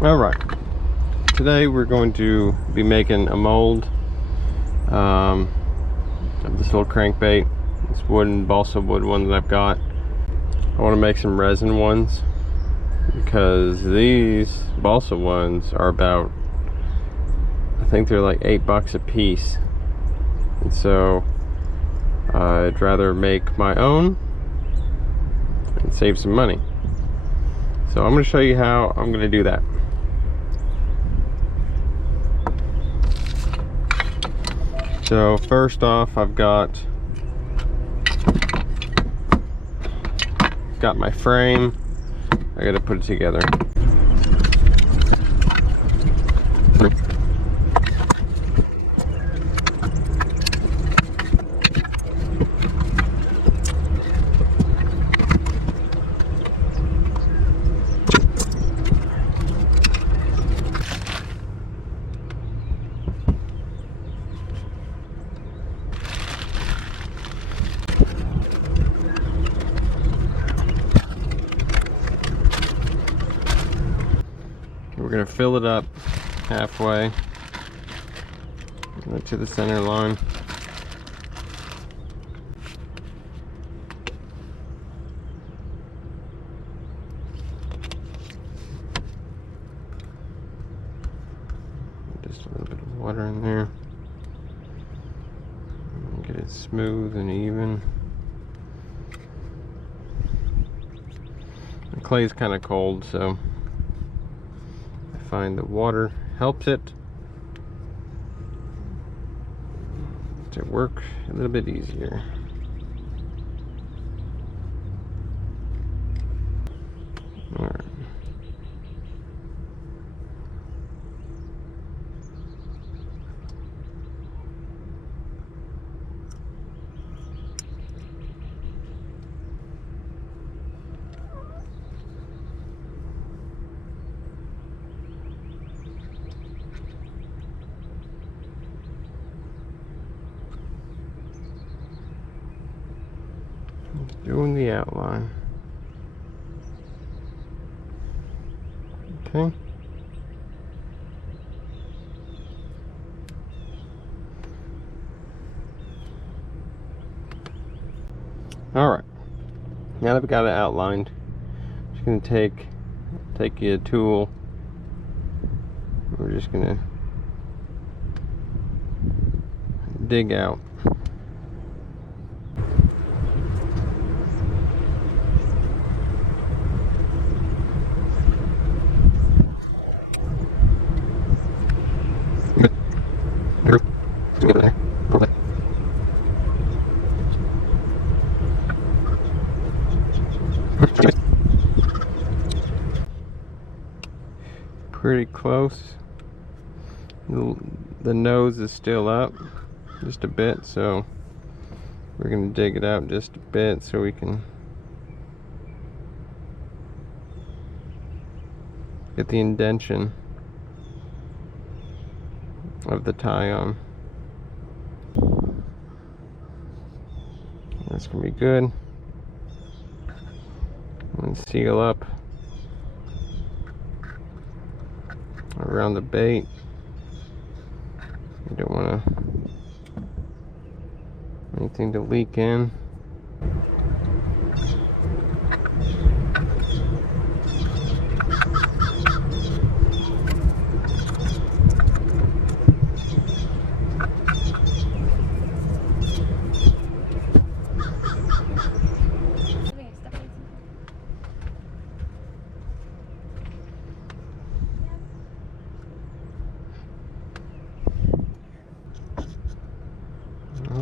Alright, today we're going to be making a mold of this little crankbait. This wooden balsa wood one that I've got. I want to make some resin ones because these balsa ones are about, I think they're like $8 a piece, and so I'd rather make my own and save some money. So I'm going to show you how I'm going to do that. So first off, I've got my frame. I got to put it together. We're going to fill it up halfway right to the center line. Just a little bit of water in there. Get it smooth and even. The clay's kind of cold, so I find the water helps it to work a little bit easier. All right. Doing the outline. Okay. All right. Now that we've got it outlined, I'm just gonna take a tool. We're just gonna dig out. Pretty close. The nose is still up just a bit, so we're going to dig it out just a bit so we can get the indentation of the tie on. That's going to be good. And seal up around the bait. You don't want anything to leak in.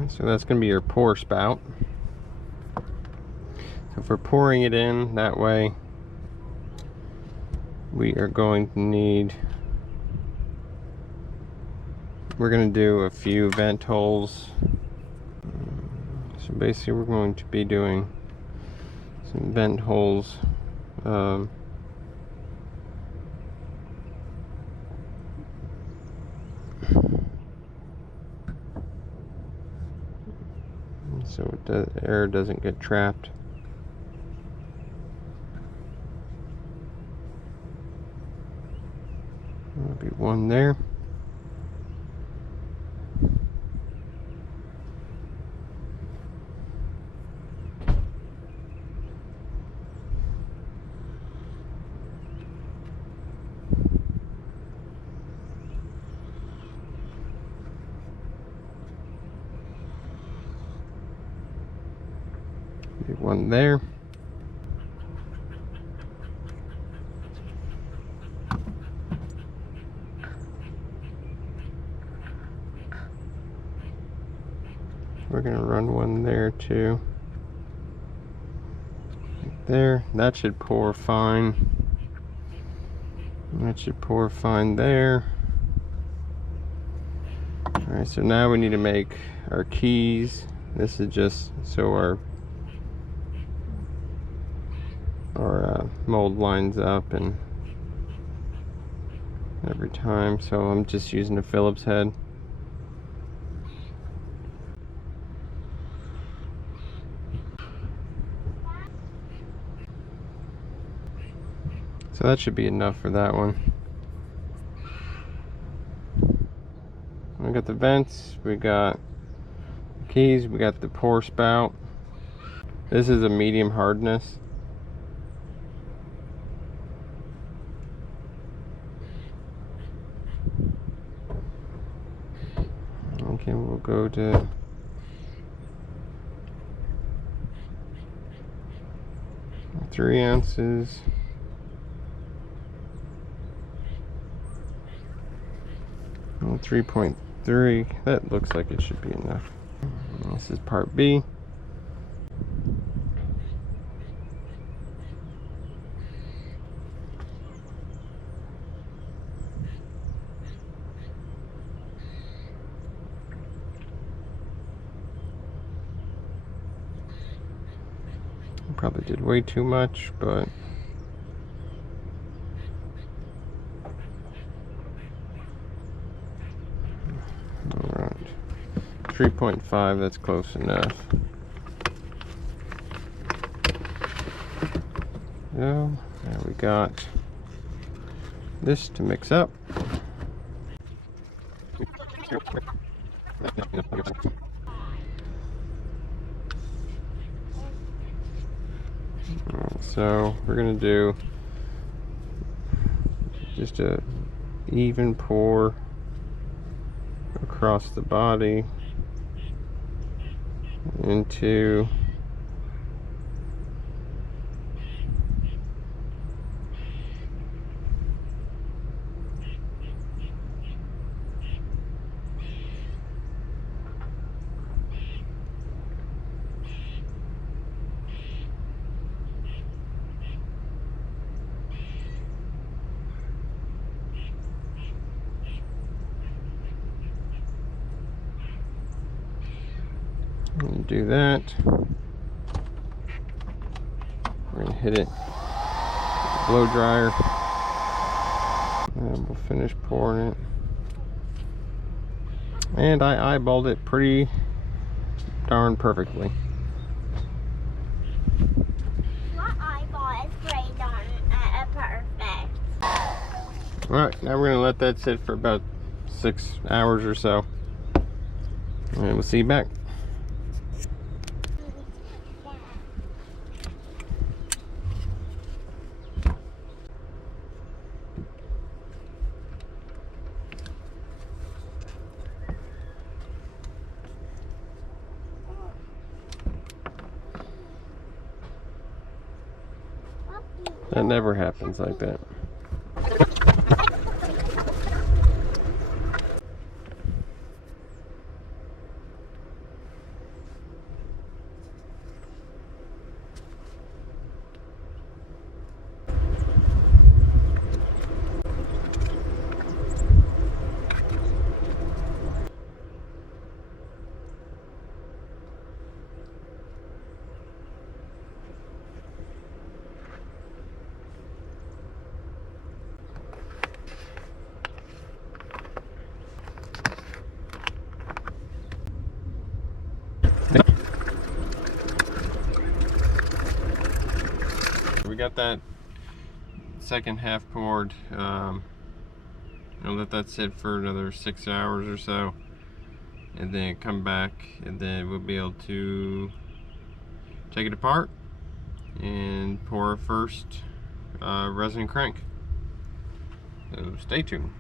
So that's going to be your pour spout. So if we're pouring it in that way, we are going to need, we're going to do a few vent holes. So basically we're going to be doing some vent holes. So air doesn't get trapped. There'll be one there. Be one there. We're gonna run one there too. Right there. That should pour fine. That should pour fine there. Alright, so now we need to make our keys. This is just so our mold lines up and every time. So I'm just using a Phillips head. So that should be enough for that one. We got the vents, we got the keys, we got the pour spout. This is a medium hardness. Okay, we'll go to 3 ounces. And 3.3. That looks like it should be enough. This is part B. Probably did way too much, but alright. 3.5, that's close enough. So now we got this to mix up. So we're gonna do just a even pour across the body into and do that. We're gonna hit it with a blow dryer and we'll finish pouring it. And I eyeballed it pretty darn perfectly. My eyeball is pretty darn perfect. Alright, now we're gonna let that sit for about 6 hours or so. And we'll see you back. That never happens like that. We got that second half poured. I'll let that sit for another 6 hours or so, and then come back, and then we'll be able to take it apart and pour our first resin crank. So stay tuned.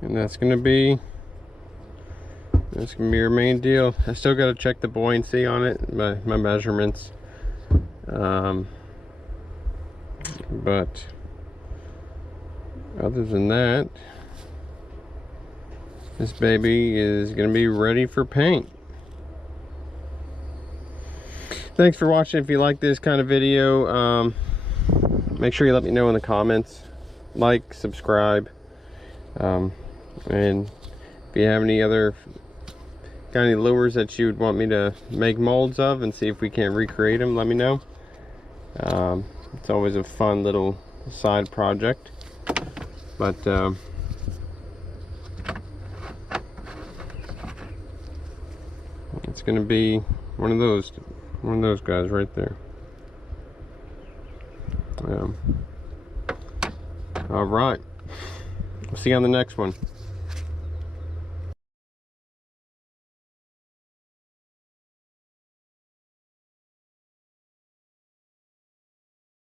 And that's gonna be our main deal. I still gotta check the buoyancy on it, my measurements. But other than that, this baby is gonna be ready for paint. Thanks for watching. If you like this kind of video, make sure you let me know in the comments. Like, subscribe, and if you have got any lures that you would want me to make molds of and see if we can recreate them, let me know. It's always a fun little side project, but it's gonna be one of those guys right there. All right, we'll see you on the next one.